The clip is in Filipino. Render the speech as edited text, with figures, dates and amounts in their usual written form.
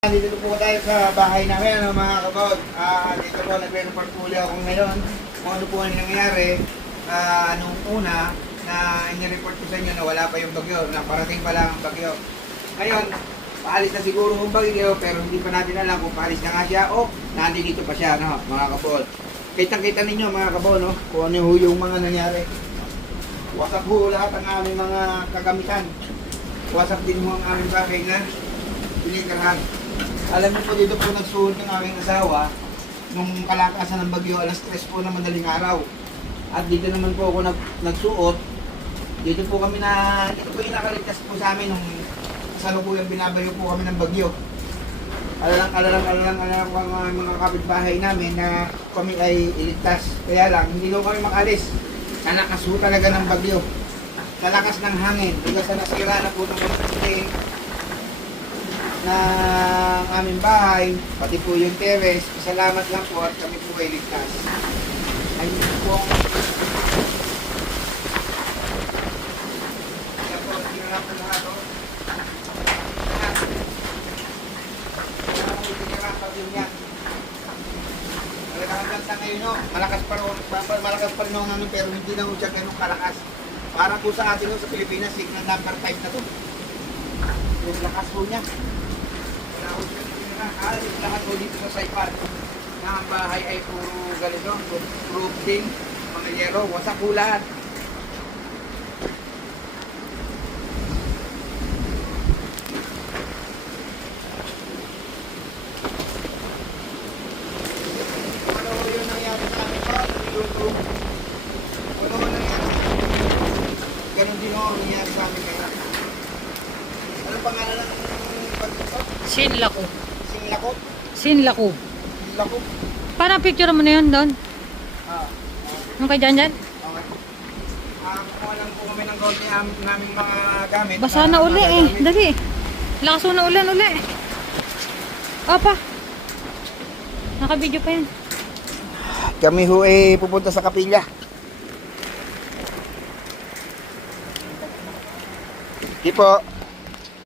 Dito po tayo sa bahay namin, ano, mga kabod. Dito po nagre-report po ulit ako ngayon kung ano po ang nangyayari nung una na in-report ko sa inyo na wala pa yung bagyo, na parating pa lang ang bagyo. Ngayon, paalis na siguro yung bagyo pero hindi pa natin alam kung paalis na nga siya o nandito pa siya, no, mga kabod. Kitang-kita ninyo mga kabod, no, kung ano yung mga nangyari. Wasak po lahat ang aming mga kagamitan. Wasak din mo ang aming bahay na pinitirahan. Alam niyo po, dito po nagsuot ng aming asawa nung kalakasan ng bagyo, alas 3 po na madaling araw. At dito naman po ako nagsuot. Dito po kami ito po yung nakaligtas po sa amin nung kasalukuyang binabayo po kami ng bagyo. Alalang po ang mga kapitbahay namin na kami ay iligtas. Kaya lang, hindi ko kami makalis. Kalakas po talaga ng bagyo. Kalakas ng hangin. Hanggang sa nasira na po ng mga na aming bahay, pati po yung terrace. Salamat lang po at kami po ay ligtas. Ayun po ang yan po, tinarap na lahat o. Kaya po tinarap pa din yan. Hanggang sa ngayon o, malakas pa rin ako namin pero hindi na po siya ganun kalakas. Para po sa atin o, sa Pilipinas, signal number 5 na to. Yung lakas po niya. Lahat po dito sa Saipan na ang bahay ay puro ganito, roof din, mga yero, wasak po lahat. Ano yung nangyari sa amin pa? Ano nangyari? Ganon din ho nangyari sa amin ngayon. Ano pangalan ng pagkito? Sinlako. Singlakot? Sinlako. Singlakot? Parang picture mo na yun doon. Yung kay Janjan? Okay. Kumuha lang po kami ng konti naming mga gamit. Basa na uli eh. Dali. Lakas na ulan uli. Opa. Naka-video pa yan. Kami ho eh pupunta sa kapilya. Di po.